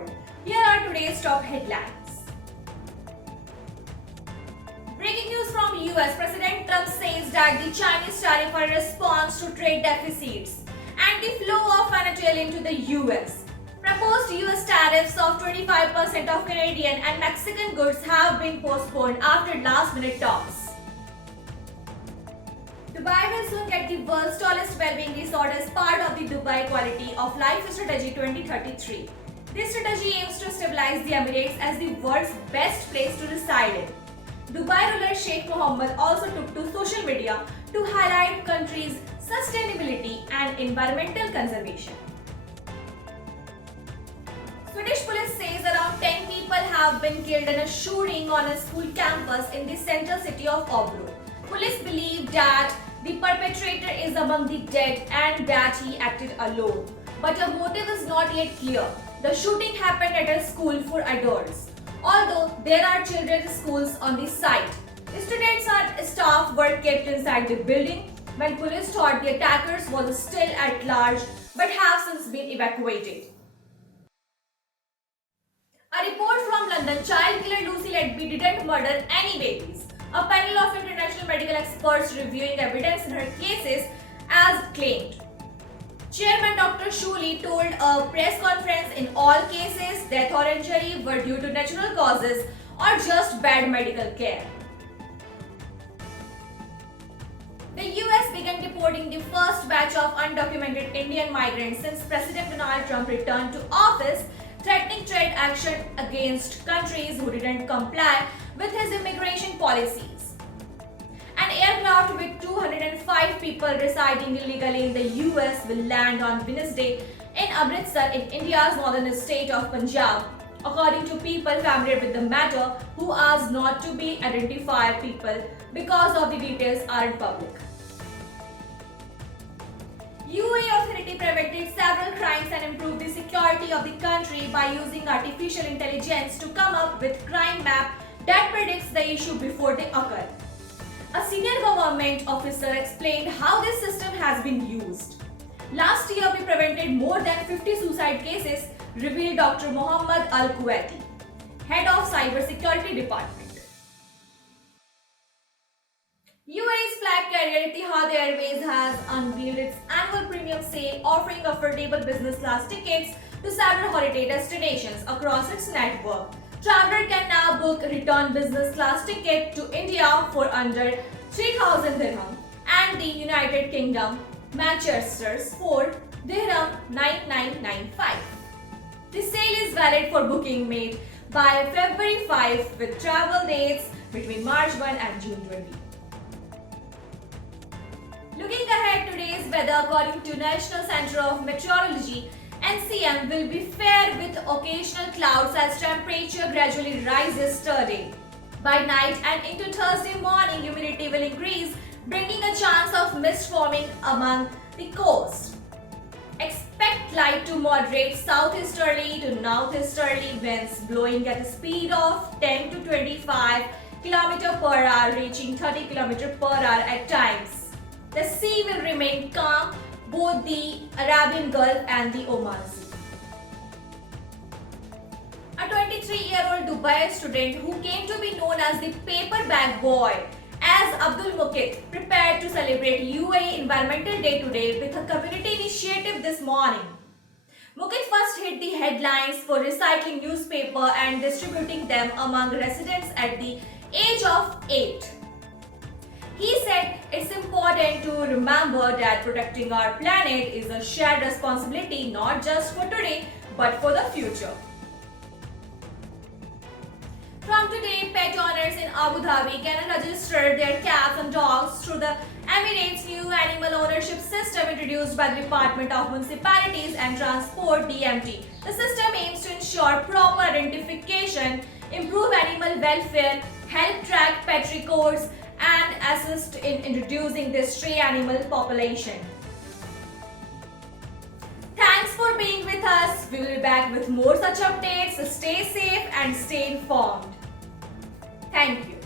world. Here are today's top headlines. Breaking news from US. President Trump says that the Chinese tariff are a response to trade deficits and the flow of fentanyl into the US. Proposed US tariffs of 25% of Canadian and Mexican goods have been postponed after last-minute talks. Dubai will soon get the world's tallest well-being resort as part of the Dubai Quality of Life Strategy 2033. This strategy aims to stabilize the Emirates as the world's best place to reside in. Dubai ruler Sheikh Mohammed also took to social media to highlight country's sustainability and environmental conservation. Swedish police says around 10 people have been killed in a shooting on a school campus in the central city of Örebro. Police believe that the perpetrator is among the dead and that he acted alone. But a motive is not yet clear. The shooting happened at a school for adults. Although there are children's schools on the site, students and staff were kept inside the building when police thought the attackers was still at large but have since been evacuated. A report from London: child killer Lucy Letby didn't murder any babies. A panel of international medical experts reviewing evidence in her cases as claimed. Chairman Dr. Shuli told a press conference in all cases death or injury were due to natural causes or just bad medical care. The US began deporting the first batch of undocumented Indian migrants since President Donald Trump returned to office, threatening trade action against countries who didn't comply with his immigration policies. An aircraft with 205 people residing illegally in the US will land on Wednesday in Amritsar in India's northern state of Punjab, according to people familiar with the matter who asked not to be identified people because of the details aren't public. UAE authority prevented several crimes and improved the security of the country by using artificial intelligence to come up with crime map that predicts the issue before they occur. A senior government officer explained how this system has been used. Last year, we prevented more than 50 suicide cases, revealed Dr. Mohammed Al Kuwaiti, head of cybersecurity department. UAE's flag carrier Etihad Airways has unveiled its annual premium sale, offering affordable business class tickets to several holiday destinations across its network. Traveler can now book return business class ticket to India for under 3,000 dirham and the United Kingdom, Manchester's for dirham 9995. The sale is valid for booking made by February 5 with travel dates between March 1 and June 20. Looking ahead, today's weather according to National Center of Meteorology NCM will be fair with occasional clouds as temperature gradually rises today. By night and into Thursday morning, humidity will increase, bringing a chance of mist forming among the coast. Expect light to moderate southeasterly to northeasterly winds blowing at a speed of 10 to 25 km per hour, reaching 30 km per hour at times. The sea will remain calm, both the Arabian Gulf and the Oman Sea. A 23-year-old Dubai student who came to be known as the paper bag boy as Abdul Mukit prepared to celebrate UAE Environmental Day today with a community initiative this morning. Mukit first hit the headlines for recycling newspaper and distributing them among residents at the age of 8. He said it's important to remember that protecting our planet is a shared responsibility not just for today but for the future. From today, pet owners in Abu Dhabi can register their cats and dogs through the Emirates' new animal ownership system introduced by the Department of Municipalities and Transport (DMT). The system aims to ensure proper identification, improve animal welfare, help track pet records, and assist in introducing the stray animal population. Thanks for being with us. We will be back with more such updates. So stay safe and stay informed. Thank you.